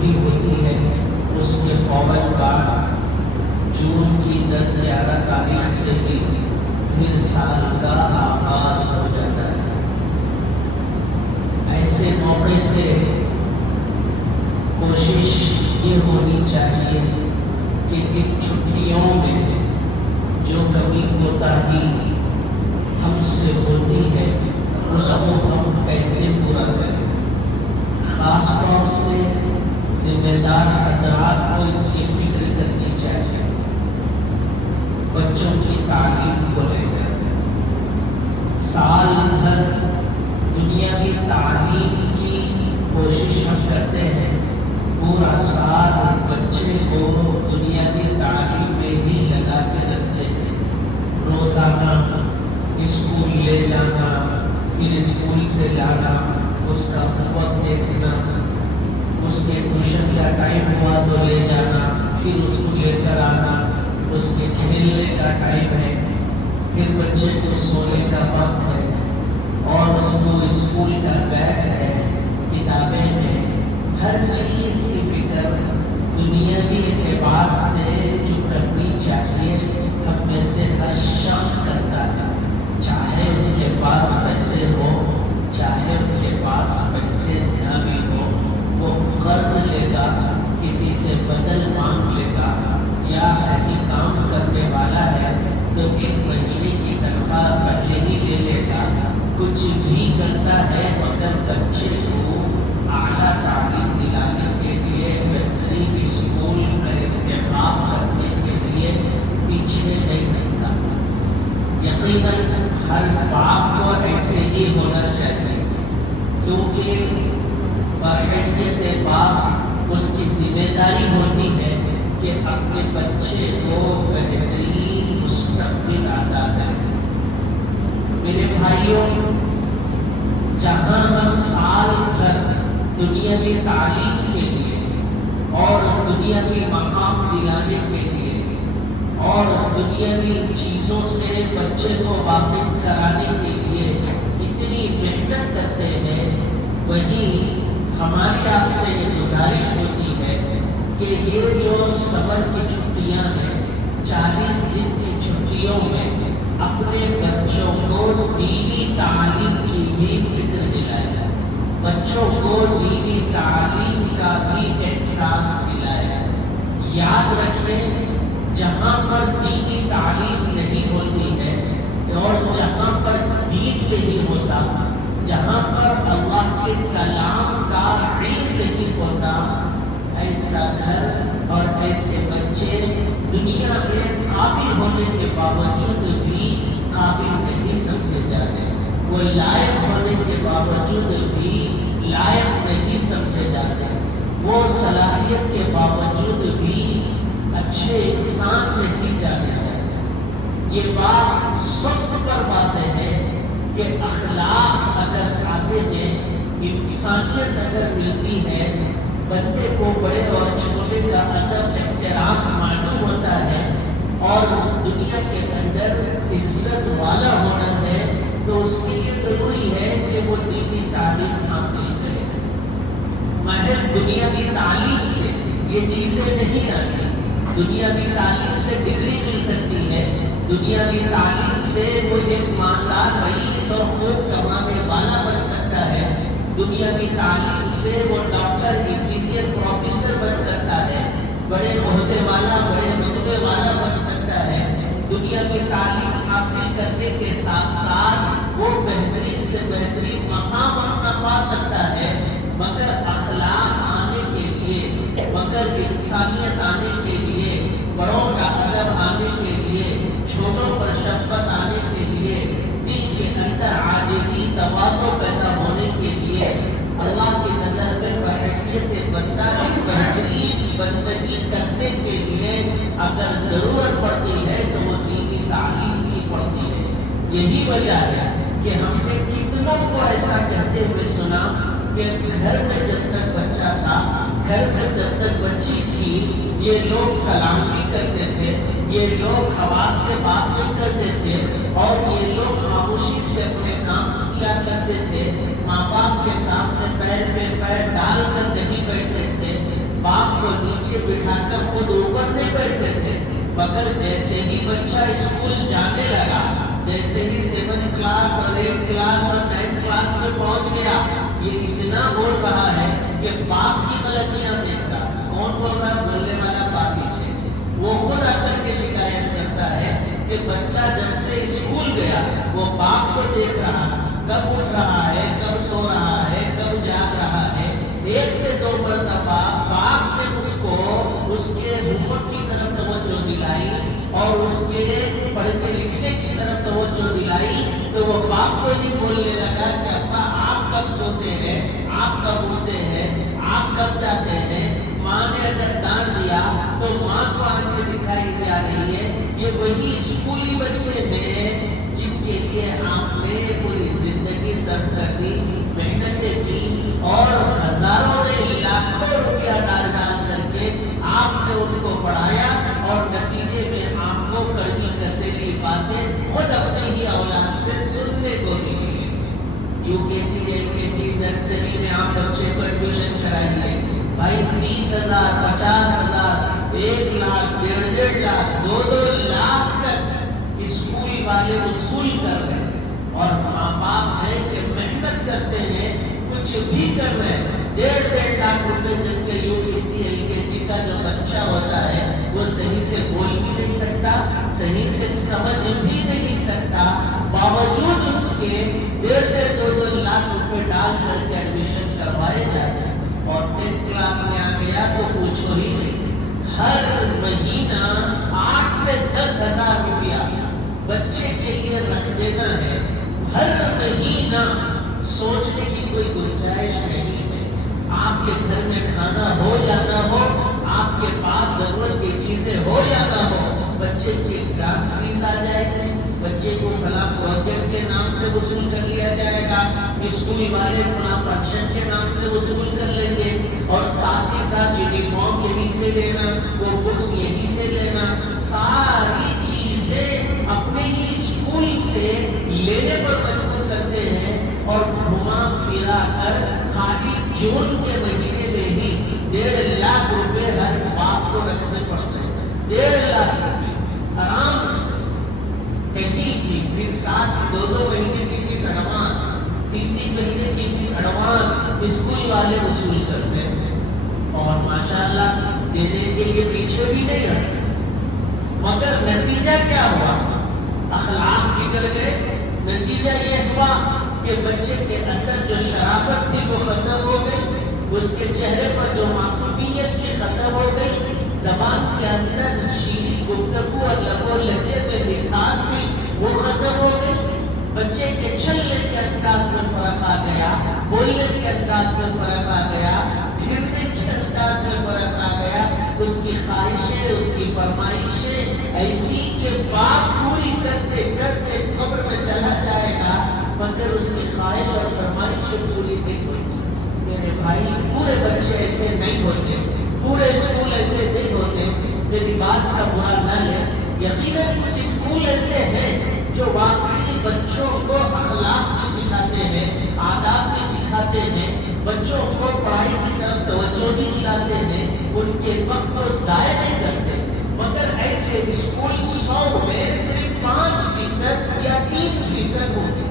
چھٹی ہوتی ہے اس کے فوراً بعد جون کی 10-11 تاریخ سے بھی پھر سال کا آغاز ہو جاتا ہے۔ ایسے موقع سے کوشش یہ ہونی چاہیے کہ ان چھٹیوں میں جو کمی کوتاہی ہم سے ہوتی ہے اس کو ہم کیسے پورا کریں۔ خاص طور سے ذمہ دار حضرات کو اس کی فکر کرنی چاہیے۔ بچوں کی تعلیم کو لے کر سال بھر دنیاوی تعلیم کی کوشش ہم کرتے ہیں، پورا سال بچے کو دنیاوی تعلیم میں ہی لگا کے رکھتے ہیں۔ روزانہ اسکول لے جانا، پھر اسکول سے لانا، اس کا ہوم ورک دیکھنا، اس کے ٹیوشن کا ٹائم ہوا تو لے جانا، پھر اس کو لے کر آنا، اس کے کھیلنے کا ٹائم ہے، پھر بچے کو سونے کا وقت ہے، اور اس کو اسکول کا بیگ ہے، کتابیں ہیں، ہر چیز کی فکر دنیاوی اعتبار سے جو کرنی چاہیے ہم میں سے ہر شخص کرتا ہے، چاہے اس کے پاس پیسے ہو، چاہے اس کے پاس پیسے نہ بھی ہو، وہ قرض لے گا، کسی سے بدل مانگ لے گا، یا کہیں کام کرنے والا ہے تو 1 مہینے کی تنخواہ پہلے ہی لے لے گا، کچھ بھی کرتا ہے مگر بچے کو اعلیٰ تعلیم دلانے کے لیے بہترین اسکول کا انتخاب کرنے کے لیے پیچھے نہیں رہتا۔ یقیناً ہر باپ کو ایسے ہی ہونا چاہیے، کیونکہ بحیثیت باپ اس کی ذمہ داری ہوتی ہے کہ اپنے بچے کو بہترین مستقبل عطا کرے۔ میرے بھائیوں، جہاں ہم سال بھر دنیاوی تعلیم کے لیے اور دنیاوی مقام دلانے کے لیے اور دنیاوی چیزوں سے بچے کو واقف کرانے کے لیے اتنی محنت کرتے ہیں، وہیں ہماری آپ سے یہ گزارش ہوتی ہے کہ یہ جو سمر کی چھٹیاں ہیں، 40 دن کی چھٹیوں میں اپنے بچوں کو دینی تعلیم کی بھی فکر دلائے، بچوں کو دینی تعلیم کا بھی احساس دلائے۔ یاد رکھیں، جہاں پر دینی تعلیم نہیں ہوتی ہے اور جہاں پر دین نہیں ہوتا، جہاں پر اللہ کے کلام کا علم نہیں ہوتا، ایسا گھر اور ایسے بچے دنیا میں قابل ہونے کے باوجود بھی قابل نہیں سمجھے جاتے، وہ لائق ہونے کے باوجود بھی لائق نہیں سمجھے جاتے، وہ صلاحیت کے باوجود بھی اچھے انسان نہیں جانے جاتے۔ یہ بات سب پر واضح ہے کہ اخلاق اگر آتے ہیں، انسانیت اگر ملتی ہے، بندے کو بڑے اور چھوٹے کا ادب احترام معلوم ہوتا ہے اور دنیا کے اندر عزت والا ہونا ہے، تو اس کے لیے ضروری ہے کہ وہ دینی تعلیم حاصل کرے۔ محض دنیاوی تعلیم سے یہ چیزیں نہیں آتی۔ دنیاوی تعلیم سے ڈگری مل سکتی ہے، دنیاوی تعلیم سے وہ ایک مالدار رئیس اور خوب کمانے والا بن سکتا ہے، دنیاوی تعلیم سے وہ ڈاکٹر، انجینئر، پروفیسر بن سکتا ہے، بڑے عہدے والا، بڑے رتبے والا بن سکتا ہے۔ دنیاوی تعلیم حاصل کرنے کے ساتھ ساتھ وہ بہترین سے بہترین مقام اپنا پا سکتا ہے، مگر اخلاق آنے کے لیے، مگر انسانیت آنے کے لیے، بڑوں کا ادب آنے کے لیے، چھوٹوں پر شفقت آنے کے لیے، دل کے اندر عاجزی، تواضع پیدا ہونے کے لیے، اللہ کی نظر میں بحیثیت بندہ کی بہترین بندگی کرنے کے لیے اگر ضرورت پڑتی ہے تو وہ دینی تعلیم کی پڑتی ہے۔ یہی وجہ ہے کہ ہم نے کتنوں کو ایسا کہتے ہوئے سنا کہ گھر میں جب تک بچہ تھا، گھر میں جب تک بچی تھی، یہ لوگ سلام بھی کرتے تھے، یہ لوگ آواز سے بات بھی کرتے تھے، اور یہ لوگ خاموشی سے اپنے کام کیا کرتے تھے، ماں باپ کے سامنے پیر پہ پیر ڈال کر نہیں بیٹھتے تھے، نیچے بٹھا کر خود اوپر نہیں بیٹھتے تھے، مگر جیسے ہی بچہ اسکول جانے لگا، جیسے ہی 7 کلاس اور 8 کلاس اور 9 کلاس میں پہنچ گیا، یہ اتنا بول رہا ہے کہ باپ کی غلطیاں دیکھ رہا ہے۔ کون بول رہا ہے؟ بولنے والا باپ پیچھے، وہ خود آ کر کے شکایت کرتا ہے کہ بچہ جب سے اسکول گیا وہ باپ کو دیکھ رہا، کب اٹھ رہا ہے، کب سو رہا ہے، کب جاگ رہا ہے۔ 1 سے 2 مرتبہ باپ نے اس کو اس کے ہوم ورک کی طرف توجہ دلائی اور اس کے پڑھنے لکھنے کی طرف توجہ دلائی، تو وہ باپ کو ہی بولنے لگا کہ ابا آپ کب سوتے ہیں، آپ کب اٹھتے ہیں، آپ کب جاتے ہیں۔ ماں نے اگر ڈانٹ دیا تو ماں کو آنکھیں دکھائی جا رہی ہے۔ یہ وہی اسکولی بچے ہیں جن کے لیے آپ نے پوری زندگی صرف کر دی، محنتیں کی اور ہزاروں نے لاکھوں روپیہ ڈال کر کے آپ نے ان کو پڑھایا، اور نتیجے میں آپ کو کڑوی کسیلی باتیں خود اپنے ہی اولاد سے سننے کو ملی۔ UKG LKG نرسری میں آپ بچے کو ایڈمیشن کرائیے، بھائی 30,000 50,000 1 لاکھ 1.5 لاکھ 2 لاکھ تک اسکول والے وصول کر رہے ہیں، اور ماں باپ ہے کہ محنت کرتے ہیں، کچھ بھی کر رہے ہیں۔ 1.5 لاکھ روپے جن کے UKG LKG کا جو بچہ ہوتا ہے وہ صحیح سے بول بھی نہیں سکتا، صحیح سے سمجھ بھی نہیں سکتا، باوجود اس کے 1.5 2 لاکھ روپے ڈال کر کے ایڈمیشن کروائے جاتے ہیں۔ اور 10 کلاس میں آ گیا تو پوچھو ہی نہیں، ہر مہینہ 8 سے 10,000 روپیہ بچے کے لیے رکھ دینا ہے، ہر مہینہ۔ سوچنے کی کوئی گنجائش نہیں ہے۔ آپ کے گھر میں کھانا ہو یا نہ ہو، آپ کے پاس ضرورت کی چیزیں ہو یا نہ ہو، بچے کی ایگزام فیس آ جائے گی، بچے کو فلاں پروجیکٹ کے نام سے وصول کر لیا جائے گا، اسکول والے فلاں فنکشن کے نام سے وصول کر لیں گے، اور ساتھ ہی ساتھ یونیفارم یہی سے لینا، وہ بکس یہی سے لینا، ساری چیزیں اپنے ہی اسکول سے لینے پر مجبور کرتے ہیں، اور گھما پھرا کر خالی جون کے مہینے میں ہی 1.5 لاکھ روپے ہر باپ کو رکھنے پڑتے ہیں۔ 1.5 لاکھ روپے آرام سے کہیں بھی، پھر ساتھ 2 مہینے کی فیس ایڈوانس، 3 مہینے کی فیس ایڈوانس اسکول والے وصول کرتے ہیں، اور ماشاءاللہ دینے کے لیے پیچھے بھی نہیں رہتے۔ مگر نتیجہ کیا ہوا؟ اخلاق بگڑ گئے۔ نتیجہ یہ ہوا کہ بچے کے اندر جو شرافت تھی وہ ختم ہو گئی، اس کے چہرے پر جو معصومیت تھی ختم ہو گئی، زبان کے اندر شیریں گفتگو اور لب و لہجے میں مٹھاس تھی وہ ختم ہو گئی۔ بچے کے چلنے کے انداز میں فرق آ گیا، بولنے کے انداز میں فرق آ گیا، پھرنے کے انداز میں فرق آ گیا۔ اس کی خواہشیں، اس کی فرمائشیں ایسی کہ باپ پوری کرتے کرتے قبر میں چلا جائے گا، مگر اس کی خواہش اور فرمائشیں پوری نہیں ہوتی۔ میرے بھائی، پورے بچے ایسے نہیں ہوتے، پورے اسکول ایسے نہیں ہوتے۔ میری بات کا برا نہ لے، یقیناً کچھ اسکول ایسے ہیں جو واقعی بچوں کو اخلاق بھی سکھاتے ہیں، آداب بھی سکھاتے ہیں، بچوں کو پڑھائی کی طرف توجہ بھی دلاتے ہیں، ان کے وقت کو ضائع نہیں کرتے، مگر ایسے اسکول 100 میں صرف 5% یا 3% ہوتے،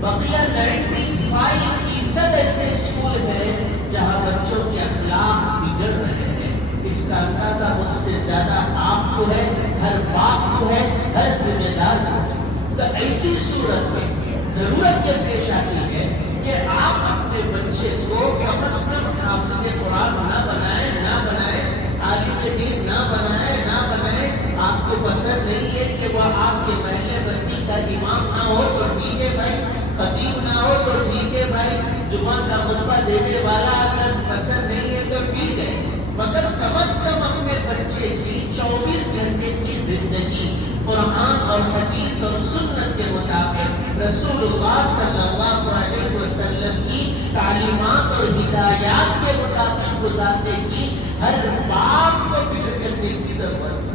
بقیہ 95% ایسے اسکول ہیں جہاں بچوں کے اخلاق بگڑ رہے ہیں۔ اس کا اندازہ مجھ سے زیادہ آپ کو ہے، ہر باپ کو ہے، ہر ذمہ دار کو ہے۔ تو ایسی صورت میں ضرورت یہ پیش آتی ہے کہ آپ اپنے بچے کو کم از کم حافظ قرآن نہ بنائیں، عالم دین نہ بنائیں۔ آپ کو پسند نہیں ہے کہ وہ آپ کے محلے بستی کا امام نہ ہو تو ٹھیک ہے بھائی، خطیب نہ ہو تو ٹھیک ہے بھائی، جمعہ کا خطبہ دینے والا اگر پسند نہیں ہے تو ٹھیک ہے، مگر کم از کم اپنے بچے کی 24 گھنٹے کی زندگی قرآن اور حدیث اور سنت کے مطابق رسول اللہ صلی اللہ علیہ وسلم کی تعلیمات اور ہدایات کے مطابق گزارنے کی ہر باپ کو فکر کرنے کی ضرورت ہے۔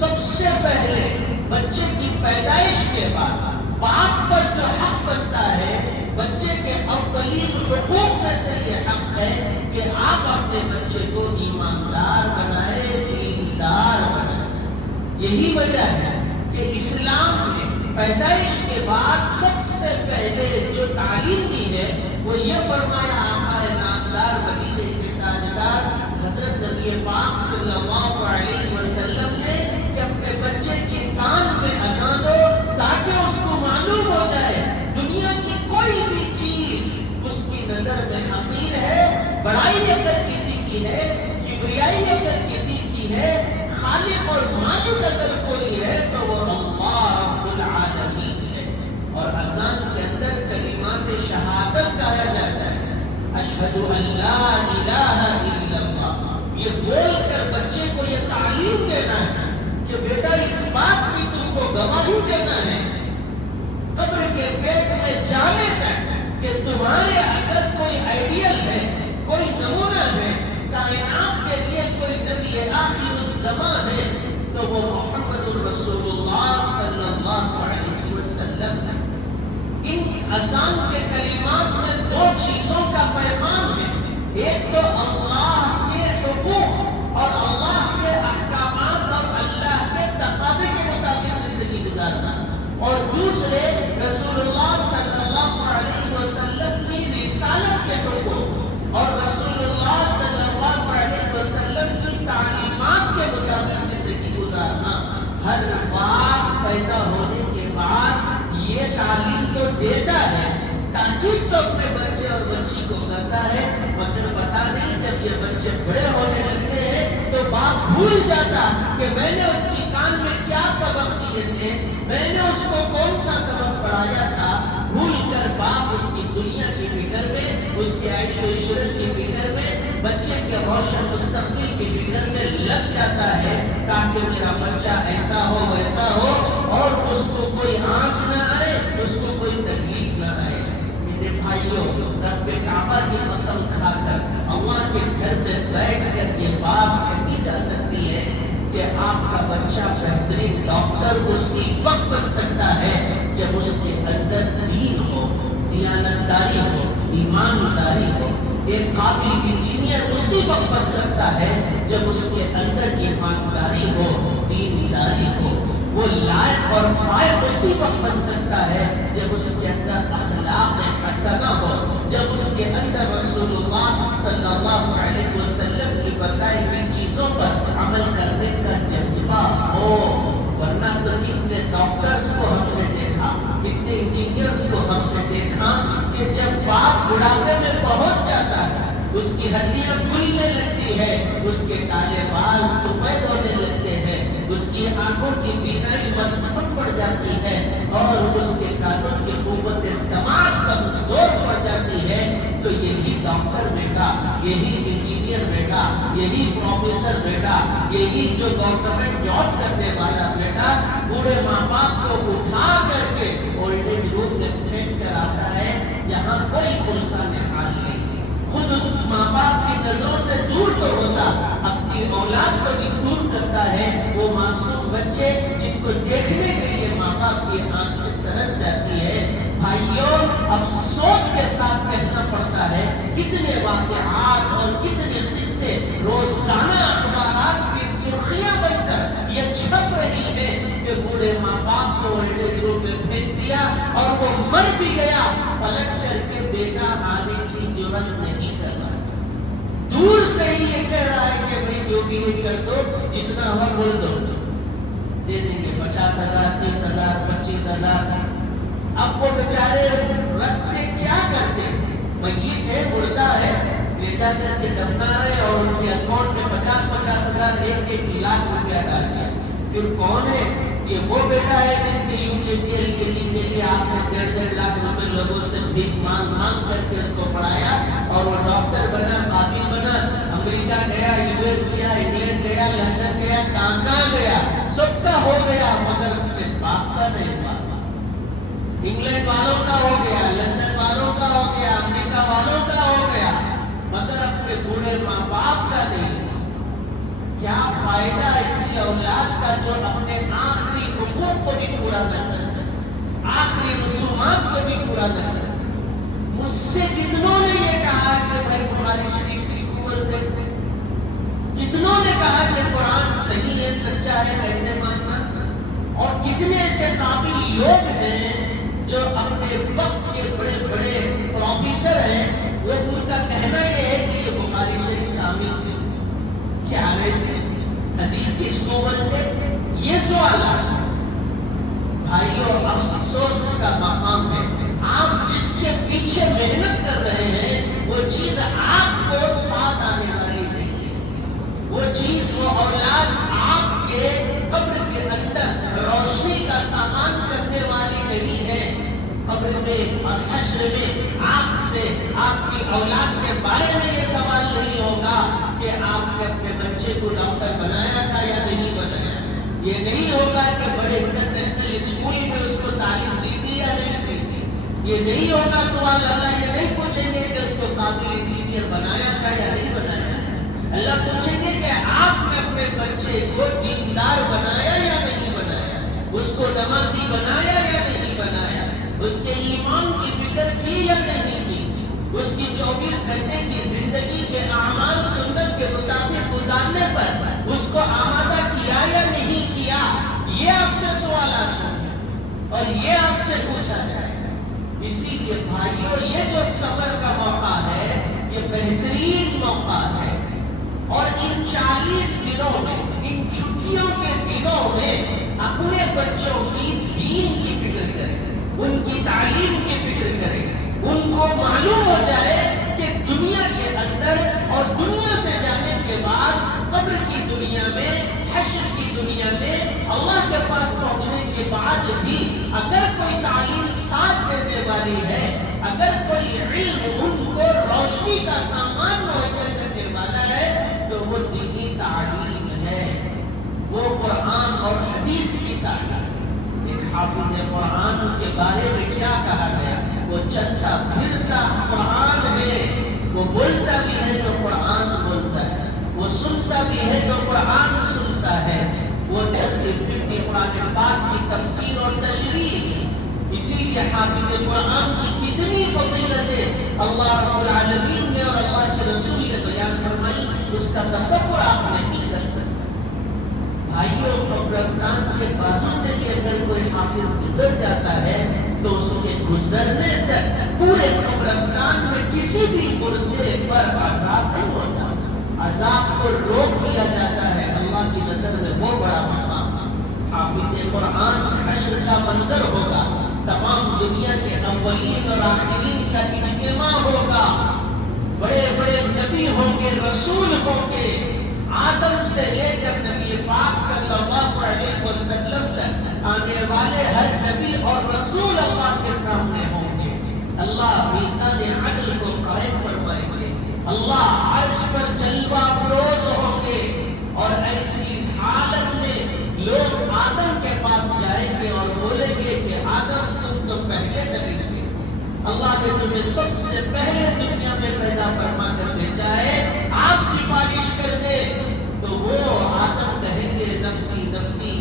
سب سے پہلے بچے کی پیدائش کے بعد باپ پر جو حق بنتا ہے، بچے کے اولین حقوق میں سے یہ حق ہے کہ آپ اپنے بچے کو ایماندار یہی وجہ ہے کہ اسلام نے پیدائش کے بعد سب سے پہلے جو تعلیم دی ہے وہ یہ فرمایا آقا نامدار مدینے کے تاجدار حضرت نبی پاک صلی اللہ علیہ وسلم نے کہ اپنے بچے کے کان میں اذان دو تاکہ اس کو معلوم ہو جائے دنیا کی کوئی بھی چیز اس کی نظر میں حقیر ہے، بڑائی اگر کسی کی ہے، کبریائی اگر کسی کی ہے، خالق اور مالک اگر کوئی ہے تو وہ اللہ رب العالمین ہے۔ اور اذان کے اندر کلمات شہادت کہا جاتا ہے، اشہد ان لا الہ الا اللہ، یہ بول کر بچے کو یہ تعلیم دینا ہے کہ بیٹا اس بات کی تم کو گواہی دینا ہے قبر کے پیٹ میں جانے تک کہ تمہارے اگر کوئی آئیڈیل ہے، کوئی نمونہ ہے، کائنات کے لیے کوئی نبی آخر الزمان ہے تو وہ محمد الرسول اللہ صلی اللہ علیہ وسلم ہے۔ ان اذان کے کلمات میں دو چیزوں کا پیغام ہے، ایک تو اللہ کے حقوق اور اللہ کے احکامات اور اللہ کے تقاضے کے مطابق زندگی گزارنا، اور دوسرے رسول اللہ صلی اللہ علیہ وسلم کی رسالت کے حقوق اور رسول اللہ صلی اللہ علیہ وسلم کی تعلیمات کے مطابق زندگی گزارنا۔ ہر بار پیدا ہونے کے بعد یہ تعلیم تو دیتا ہے، تاکید تو اپنے بچے اور بچی کو کرتا ہے، مگر پتا نہیں جب یہ بچے بڑے ہونے لگتے ہیں تو باپ بھول جاتا کہ میں نے اس کی کان میں کیا سبق دیے تھے، میں نے اس کو کون سا سبق پڑھایا تھا، بھول کر باپ اس کی دنیا کی فکر میں، اس کے عیش و عشرت کی فکر میں، بچے کے روشن مستقبل کی فکر میں لگ جاتا ہے تاکہ میرا بچہ ایسا ہو ویسا ہو اور اس کو کوئی آنچ نہ آئے، اس کو کوئی تکلیف نہ آئے۔ میرے بھائیوں، رب کعبہ کی قسم کھا کر اللہ کے گھر میں بیٹھ کر یہ بات کہی جا سکتی ہے کہ آپ کا بچہ بہترین ڈاکٹر اسی وقت بن سکتا ہے جب اس کے اندر دین ہو، دیانتداری ہو، ایمانداری ہو۔ ایک قابل انجینئر اسی وقت بن سکتا ہے جب اس کے اندر ایمانداری ہو، دینداری ہو۔ وہ لائق اور فائق اسی وقت بن سکتا ہے جب اس کے اندر اخلاق حسنہ ہو، جب اس کے اندر رسول اللہ صلی اللہ علیہ وسلم کی بتائی ہوئی چیزوں پر عمل کرنے کا جذبہ ہو۔ ورنہ تو کتنے ڈاکٹرز کو ہم نے دیکھا، کتنے انجینئرز کو ہم نے دیکھا کہ جب باپ بڑھاپے میں پہنچ جاتا ہے، اس کی ہڈیاں کھلنے لگتی ہے، اس کے کالے بال سفید ہونے لگتے ہیں، اس کی آنکھوں کی بینائی مدھم پڑ جاتی ہے اور اس کے کانوں کی قوت سماعت کمزور پڑ جاتی ہے، تو یہی ڈاکٹر بیٹا، یہی انجینئر بیٹا، یہی پروفیسر بیٹا، یہی جو گورنمنٹ جاب کرنے والا بیٹا بوڑھے ماں باپ کو اٹھا کر کے اولڈ ایج ہوم میں پھینک کر آتا ہے جہاں کوئی پرسان حال نہیں، خود اس ماں باپ کی نظروں سے دور تو ہوتا، اپنی اولاد کو بھی دور کرتا ہے۔ وہ معصوم بچے جن کو دیکھنے کے لیے ماں باپ کی آنکھیں ترس جاتی ہے۔ بھائیوں، افسوس کے ساتھ کہنا پڑتا ہے کتنے واقعات اور کتنے قصے روزانہ اخبارات کی سرخیاں بن کر یہ چھپ رہی ہے کہ بوڑھے ماں باپ کو اولڈ ایج ہوم میں پھینک دیا اور وہ مر بھی گیا، پلٹ کر کے بیٹا آنے کی جرات نہیں کر رہا، دور سے ہی یہ کہہ رہا ہے کہ بھائی جو بھی یہ کر دو، جتنا ہوا بول دو، دے دیں گے 50,000 30,000 25,000۔ اب وہ بیچارے رکھتے کیا کرتے، میت ہے، مردہ ہے، لے جا کر کے دفنا رہے اور ان کے اکاؤنٹ میں 50,000 1 لاکھ روپیہ ڈال دیا۔ پھر کون ہے؟ یہ وہ بیٹا ہے جس کے UKGL کے لیے آپ نے 1.5 لاکھ روپے لوگوں سے بھیک مانگ کر کے اس کو پڑھایا اور وہ ڈاکٹر بنا، قابل بنا، امریکہ گیا، US گیا، انگلینڈ گیا، لندن گیا، کہاں گیا، سب کا ہو گیا، مگر اپنے باپ کا نہیں ہوا۔ انگلینڈ والوں کا ہو گیا، لندن والوں کا ہو گیا، امریکہ والوں کا ہو گیا، مگر اپنے بوڑھے ماں باپ کا نہیں۔ کیا فائدہ ایسی اولاد کا جو اپنے آخری حقوق کو بھی پورا نہ کر سکے، آخری رسومات کو بھی پورا نہ کر سکے۔ مجھ سے کتنوں نے یہ کہا کہ بھائی بخاری شریف کی اسکول دے، کتنوں نے کہا کہ قرآن صحیح ہے، سچا ہے، کیسے ماننا؟ ایسے قابل لوگ ہیں جو اپنے وقت کے بڑے بڑے پروفیسر ہیں، وہ ان کا کہنا یہ ہے کہ یہ بخاری شریف کامل تھی، کیا رہتے حدیث کس کو بولتے؟ یہ سوالات بھائیوں افسوس کا مقام ہے۔ آپ جس کے پیچھے محنت کر رہے ہیں وہ چیز آپ کو ساتھ آنے والی نہیں ہے، وہ چیز وہ اولاد آپ کے قبر کے اندر روشنی کا سامان کرنے والی نہیں ہے۔ قبر میں اور حشر میں آپ سے آپ کی اولاد کے بارے میں یہ سوال نہیں ہوگا کہ آپ نے اپنے بچے کو ڈاکٹر بنایا تھا یا نہیں بنایا، یہ نہیں ہوگا کہ بڑے انٹرنیشنل اسکول میں اس کو تعلیم دی تھی یا نہیں دی تھی، یہ نہیں ہوگا سوال اللہ یہ نہیں پوچھیں گے کہ اس کو قابل انجینئر بنایا تھا یا نہیں بنایا، اللہ پوچھیں گے کہ آپ نے اپنے بچے کو دیندار بنایا یا نہیں بنایا، اس کو نمازی بنایا یا نہیں بنایا، اس کے ایمان کی فکر کی یا نہیں کی، اس کی 24 گھنٹے کی زندگی کے اعمال سنت کے مطابق گزارنے پر اس کو آمادہ کیا یا نہیں کیا، یہ آپ سے سوالات ہوں اور یہ آپ سے پوچھا جائے۔ اسی لیے بھائیوں یہ جو صبر کا موقع ہے یہ بہترین موقع ہے، اور ان 40 دنوں میں، ان چھٹیوں کے دنوں میں اپنے بچوں کی دین کی فکر کریں، ان کی تعلیم کی فکر کریں، ان کو معلوم ہو جائے کہ دنیا کے اندر اور دنیا سے جانے کے بعد قبر کی دنیا میں، حشر کی دنیا میں، اللہ کے پاس پہنچنے کے بعد بھی اگر کوئی تعلیم ساتھ دینے والی ہے، اگر کوئی علم ان کو روشنی کا سامان مہیا کرنے والا ہے تو وہ دینی تعلیم ہے، وہ قرآن اور حدیث کی تعلیم ہے۔ ایک حافظ قرآن کے بارے میں کیا کہا گیا؟ وہ چلتا پھرتا قرآن ہے، وہ بولتا بھی ہے تو قرآن بولتا ہے، وہ سنتا بھی ہے تو قرآن سنتا ہے، وہ چلتی پھرتی قرآن پاک کی تفسیر اور تشریح۔ اسی لیے حافظ قرآن کی کتنی فضیلتیں اللہ رب العالمین نے اور اللہ کے رسول نے بیان فرمائی، اس کا تصور آپ نہیں کر سکتے۔ بھائیوں قبرستان کے بازو سے بھی اگر کوئی حافظ گزر جاتا ہے تو اس کے گزرنے تک پورے قبرستان میں کسی بھی مردے پر عذاب نہیں ہوتا، عذاب کو روک دیا جاتا ہے۔ اللہ کی نظر میں وہ بڑا مقام حافظ قرآن حشر کا منظر ہوگا، تمام دنیا کے اولین اور آخرین کا اجتماع ہوگا، بڑے بڑے نبی ہوں گے، رسول ہوں گے، آدم سے لے کر نبی پاک صلی اللہ علیہ وسلم تک آنے والے ہر نبی اور رسول اللہ کے سامنے ہوں گے۔ اللہ میزان عدل کو قائم فرمائیں گے، اللہ عرش پر جلوہ افروز ہوں گے، اور ایسی حالت میں لوگ آدم کے پاس جائیں گے اور بولیں گے کہ آدم تم تو پہلے نبی تھے، اللہ نے تمہیں سب سے پہلے دنیا میں پیدا فرما کر بھیجا ہے، آپ سفارش کر دے۔ تو وہ آدم کہیں گے نفسی نفسی،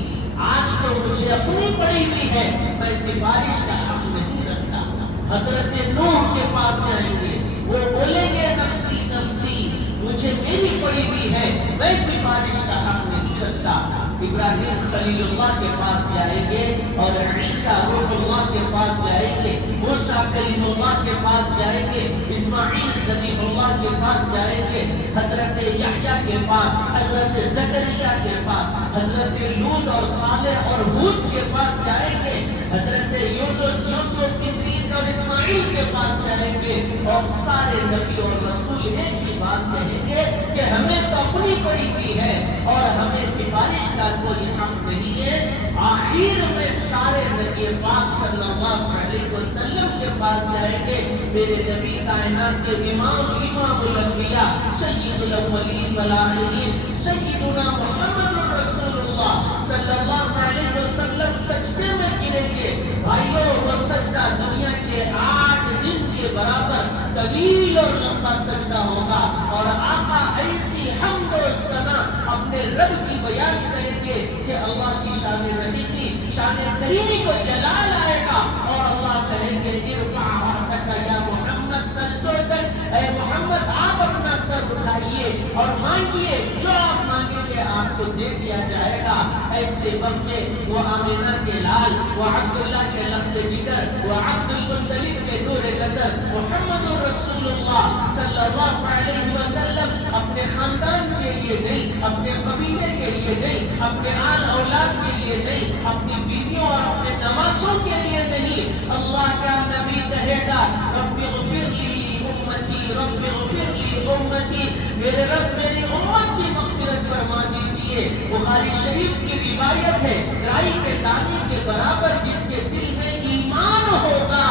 آج تو مجھے اپنی پڑی ہوئی ہے، میں سفارش کا حق نہیں رکھتا۔ حضرت نوح کے پاس جائیں گے، وہ بولیں گے نفسی نفسی، مجھے میری پڑی ہوئی ہے، میں سفارش کا حق نہیں رکھتا۔ ابراہیم خلیل اللہ کے پاس جائیں گے اور عیسیٰ روح اللہ کے پاس جائیں گے، موسیٰ کلیم اللہ کے پاس جائیں گے، اسماعیل ذبیح اللہ کے پاس جائیں گے، حضرت یحییٰ کے پاس، حضرت زکریا کے پاس، حضرت لوط اور صالح اور ہود کے پاس جائیں گے، حضرت یونس، یوسف، ادریس اور اسماعیل کے پاس جائیں گے، اور سارے نبی اور رسول ایک ہی بات کہیں گے کہ ہمیں تو اپنی پڑی ہوئی ہے اور ہمیں سفارش کا کوئی حق نہیں ہے۔ آخر میں سارے نبی پاک صلی اللہ علیہ وسلم کے پاس جائیں گے، میرے نبی کائنات کے امام الانبیاء سید الاولین والآخرین سیدنا محمد رسول اللہ صلی اللہ علیہ وسلم سجدے میں گریں گے۔ بھائیوں وہ سجدہ دنیا کے 8 دن کے برابر طویل اور لمبا سجدہ ہوگا، اور آقا ایسی حمد و ثنا اپنے رب کی بیان کریں گے کہ اللہ کی شان رحیمی، شان کریمی کو جلال آئے گا، اور اللہ کہیں گے ارفع رأسک یا محمد سجدہ، اے محمد آپ اپنا سر اٹھائیے اور مانگیے جو آپ مانگیں گے کے آپ کو دے دیا جائے گا۔ ایسے وقت میں وہ آمنہ کے لال، وہ عبداللہ کے لخت جگر، وہ عبد المطلب کے نور قدر محمد رسول اللہ صلی اللہ علیہ وسلم اپنے خاندان کے لیے نہیں، اپنے قبیلے کے لیے نہیں، اپنے آل اولاد کے لیے نہیں، اپنی بیویوں اور اپنے نواسوں کے لیے نہیں، اللہ کا نبی کہے گا رب اغفر لی امتی، رب اغفر لی امتی، میرے رب میری امت کی مغفرت فرما دیجئے۔ بخاری شریف کی روایت ہے، رائی کے دانے کے برابر جس کے دل میں ایمان ہوگا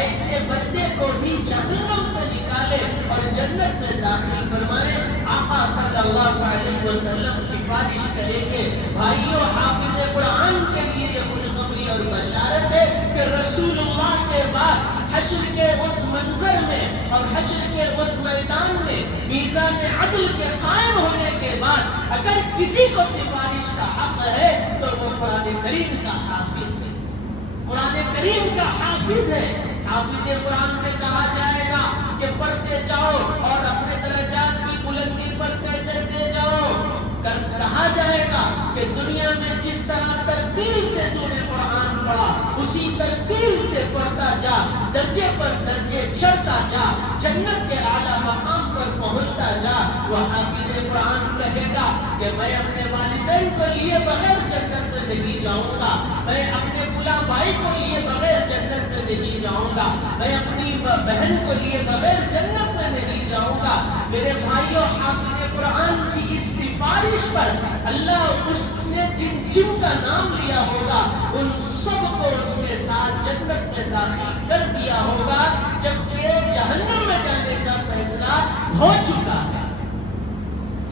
ایسے بندے کو بھی جہنم سے نکالے اور جنت میں داخل فرمائے۔ آقا صلی اللہ علیہ وسلم سفارش کریں گے، بھائیو حافظ قرآن کے لیے یہ خوشخبری اور بشارت ہے کہ رسول اللہ کے بعد حشر کے اس منظر میں اور حشر کے اس میدان میں میزان عدل کے قائم ہونے کے بعد اگر کسی کو سفارش کا حق ہے تو وہ قرآن کریم کا حافظ ہے، قرآن کریم کا حافظ ہے۔ حافظ قرآن سے کہا جائے گا کہ پڑھتے جاؤ اور اپنے درجات کی بلندی پر کہتے جاؤ۔ کہا جائے گا کہ دنیا میں جس طرح ترتیل سے تو نے قرآن پڑھا اسی ترتیل سے پڑھتا جا، درجے پر درجے چڑھتا جا، جنت کے اعلیٰ مقام پر پہنچتا جا۔ وہ حافظ قرآن کہے گا کہ میں اپنے والدین کو لیے بغیر جنت میں نہیں جاؤں گا، میں اپنے فلاں بھائی کو لیے بغیر جنت میں نہیں جاؤں گا، میں اپنی بہن کو لیے بغیر جنت میں نہیں جاؤں گا۔ میرے بھائیوں، حافظ قرآن کی اس سفارش پر اللہ اس نے جن کا نام لیا ہوگا ان سب کو اس کے ساتھ جنت میں داخل کر دیا ہوگا جبکہ جہنم میں جانے کا فیصلہ ہو چکا ہے۔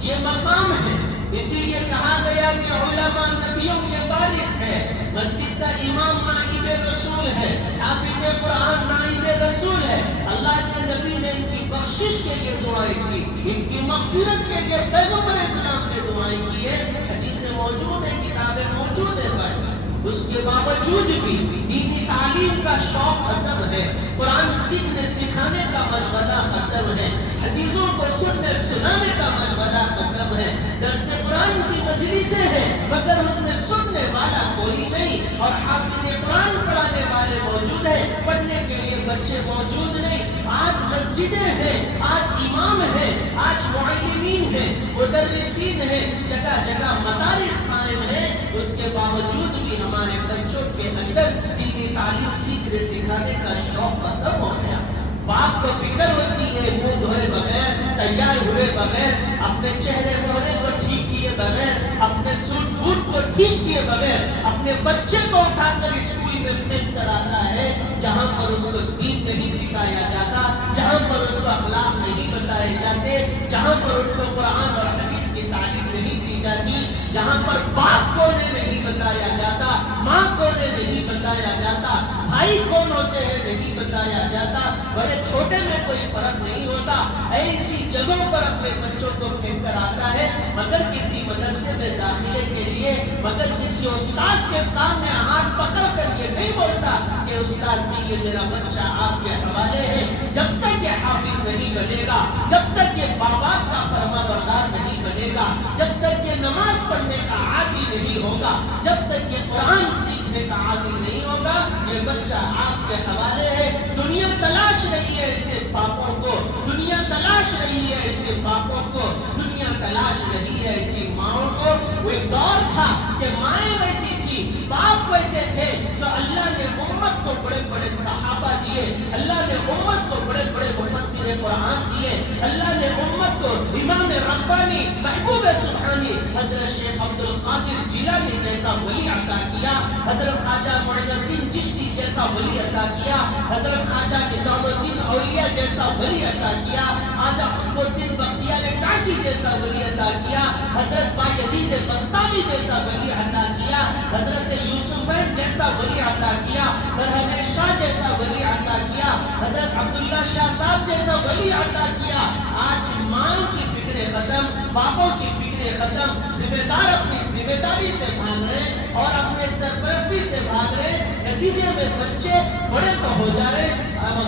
یہ مقام ہے، اسی لیے کہا گیا کہ علماء نبیوں کے وارث ہے، مسجد کا امام نائب رسول ہے، حافظ قرآن نائب رسول ہے۔ اللہ کے نبی نے ان کی بخشش کے لیے دعائیں کی، ان کی مغفرت کے لیے پیغمبر اسلام نے دعائیں کی ہے، حدیثیں موجود ہیں، کتابیں موجود ہیں پر اس کے باوجود بھی دینی تعلیم کا شوق ختم ہے، قرآن سیکھنے سکھانے کا مشغلہ ختم ہے، حدیثوں کو سننے سنانے کا مشغلہ ختم ہے، درس قرآن کی مجلسیں ہیں مگر اس میں سننے والا کوئی نہیں، اور حافظ قرآن پڑھانے والے موجود ہیں، پڑھنے کے لیے بچے موجود نہیں۔ آج مسجدیں ہیں، آج امام ہیں، آج معلمین ہیں، مدرسین ہیں، جگہ جگہ مدارس قائم ہیں، اس کے باوجود بھی ہمارے بچوں کے اندر دینی تعلیم سیکھنے سکھانے کا شوق ختم ہو گیا۔ باپ کو فکر ہوتی ہے منہ دھوئے بغیر، تیار ہوئے بغیر، اپنے چہرے مہرے کو ٹھیک کیے بغیر، اپنے سوٹ بوٹ کو ٹھیک کیے بغیر اپنے بچے کو اٹھا کر اسکول میں بھیج کر آتا ہے جہاں پر اس کو دین نہیں سکھایا جاتا، جہاں پر اس کو اخلاق نہیں بتائے جاتے، جہاں پر ان کو قرآن اور حدیث کی تعلیم نہیں دی جاتی، جہاں پر باپ کو نہیں بتایا جاتا، ماں کو نہیں بتایا جاتا، بھائی کون ہوتے ہیں نہیں بتایا جاتا، بڑے چھوٹے میں کوئی فرق نہیں ہوتا۔ ایسی جگہوں پر اپنے بچوں کو پھینک کر آتا ہے، مگر کسی مدرسے میں داخلے کے لیے، مگر کسی استاذ کے سامنے ہاتھ پکڑ کر یہ نہیں بولتا کہ استاذ جی یہ میرا بچہ آپ کے حوالے ہے۔ جب تک یہ حافظ نہیں بنے گا، جب تک یہ باپ کا فرما بردار نہیں بنے گا، جب تک یہ نماز پڑھنے کا عادی نہیں ہوگا، جب تک یہ قرآن سیکھنے کا عادی نہیں ہوگا، یہ بچہ آپ کے حوالے ہے۔ دنیا تلاش رہی ہے ایسے باپوں کو، دنیا تلاش رہی ہے ایسے باپوں کو، دنیا تلاش رہی ہے ایسی ماؤں کو۔ وہ ایک دور تھا کہ مائیں ویسی تھی، باپ ویسے تھے، تو اللہ نے امت کو بڑے بڑے صحابہ دیے، اللہ نے امت کو بڑے بڑے مفسر قرآن دیے، اللہ نے امت کو امام ربانی محبوب سبحانی حضرت شیخ عبد القادر جیلانی جیسا ولی عطا کیا، حضرت خواجہ معین الدین چشتی جیسا ولی عطا کیا، حضرت خواجہ نظام الدین اولیاء جیسا ولی عطا کیا، خواجہ قطب الدین بختیار کاکی جیسا ولی عطا کیا، حضرت بایزید بستامی جیسا ولی عطا کیا، حضرت یوسفین جیسا ولی عطا کیا، برہن شاہ جیسا ولی عطا کیا، حضرت عبداللہ شاہ صاحب جیسا ولی عطا کیا۔ آج ماں کی فکر ختم، باپوں کی فکر ختم، ذمہ دار اپنی ذمہ داری سے بھاگ رہے اور اپنے سرپرستی سے بھاگ رہے، نتیجے میں بچے بڑے تو ہو جا رہے،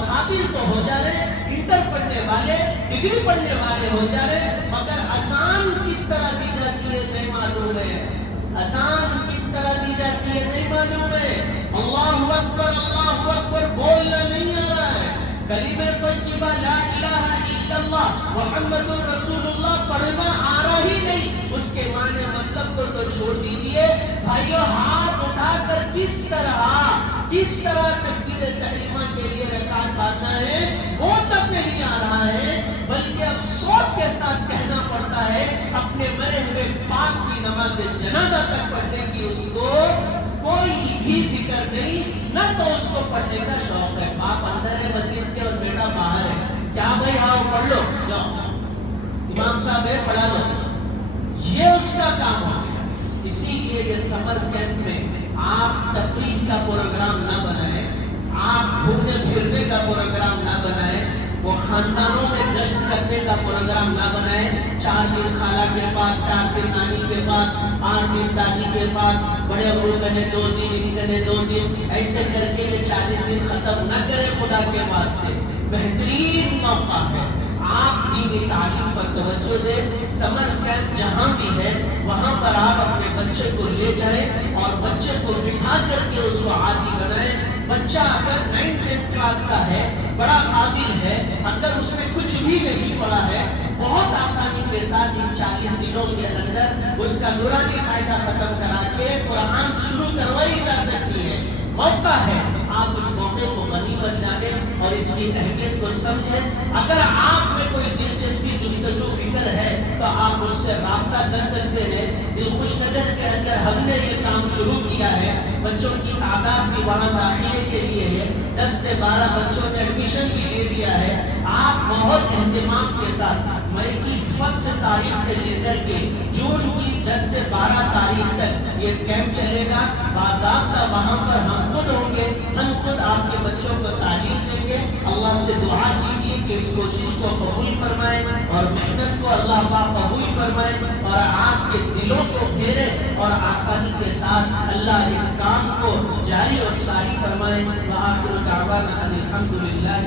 قابل تو ہو جا رہے، انٹر پڑھنے والے، ڈگری پڑھنے والے ہو جا رہے، مگر اذان کس طرح دی جاتی ہے معلوم ہے، اذان کس طرح دی جاتی ہے نہیں معلوم ہے، اللہ اکبر بولنا نہیں آ رہا ہے، کلمہ طیبہ لا الہ الا اللہ محمد رسول اللہ پڑھنا آ رہا ہی نہیں، اس کے معنی مطلب کو تو چھوڑ دیجئے بھائیو، ہاتھ اٹھا کر کس طرح تکبیر تحریمہ کے لیے رکعت باندھنا ہے وہ تک نہیں آ رہا ہے، بلکہ افسوس کے ساتھ کہنا پڑتا ہے اپنے مرے ہوئے پاک کی نماز جنازہ تک پڑھنے کی اس کو کوئی بھی فکر نہیں، نہ تو اس کو پڑھنے کا شوق ہے، باپ اندر ہے مسجد کے اور بیٹا باہر ہے، کیا بھائی ہاں پڑھ لو جاؤ، امام صاحب ہے پڑھا لو، یہ اس کا کام ہو گیا۔ اسی لیے یہ سمر کیمپ میں آپ تفریح کا پروگرام نہ بنائیں، آپ گھومنے پھرنے کا پروگرام نہ بنائیں، وہ خاندانوں میں گشت کرنے کا پروگرام نہ بنائیں، 4 دن خالہ کے پاس، 4 دن نانی کے پاس، 8 دن دادی کے پاس، بڑے ابو کنے 2 دن، ان کنے 2 دن، ایسے کر کے یہ 40 دن ختم نہ کریں خدا کے واسطے۔ بہترین موقع ہے، آپ دینی تعلیم پر توجہ دیں، سمر کیمپ جہاں بھی ہے وہاں پر آپ اپنے بچے کو لے جائیں اور بچے کو بٹھا کر کے اس کو عادی بنائیں۔ بچہ اگر 9th کلاس کا ہے، بڑا قابل ہے، اگر اس نے کچھ بھی نہیں پڑھا ہے، بہت آسانی کے ساتھ ان 40 دنوں کے اندر اس کا نورانی قاعدہ ختم کرا کے قرآن شروع کروائی جا سکتی ہے۔ موقع ہے، آپ اس موقع کو غنیمت جانیں اور اس کی اہمیت کو سمجھیں۔ اگر آپ میں کوئی دلچسپی جستجو فکر ہے تو آپ اس سے رابطہ کر سکتے ہیں۔ دلخوش نگر کے اندر ہم نے یہ کام شروع کیا ہے، بچوں کی تعداد بھی وہاں داخلے کے لیے ہے، 10 سے 12 بچوں نے ایڈمیشن بھی لے لیا ہے۔ آپ بہت اہتمام کے ساتھ مئی کی 1 تاریخ سے لے کر کے جون کی 10 سے 12 تاریخ تک یہ کیمپ چلے گا، باضابطہ وہاں پر ہم خود ہوں گے، ہم خود آپ کے بچوں کو تعلیم دیں گے۔ اللہ سے دعا کیجیے کہ اس کوشش کو قبول فرمائے اور محنت کو اللہ پاک قبول فرمائے اور آپ کے دلوں کو پھیرے اور آسانی کے ساتھ اللہ اس کام کو جاری اور ساری فرمائے۔ وآخر دعوانا ان الحمد للہ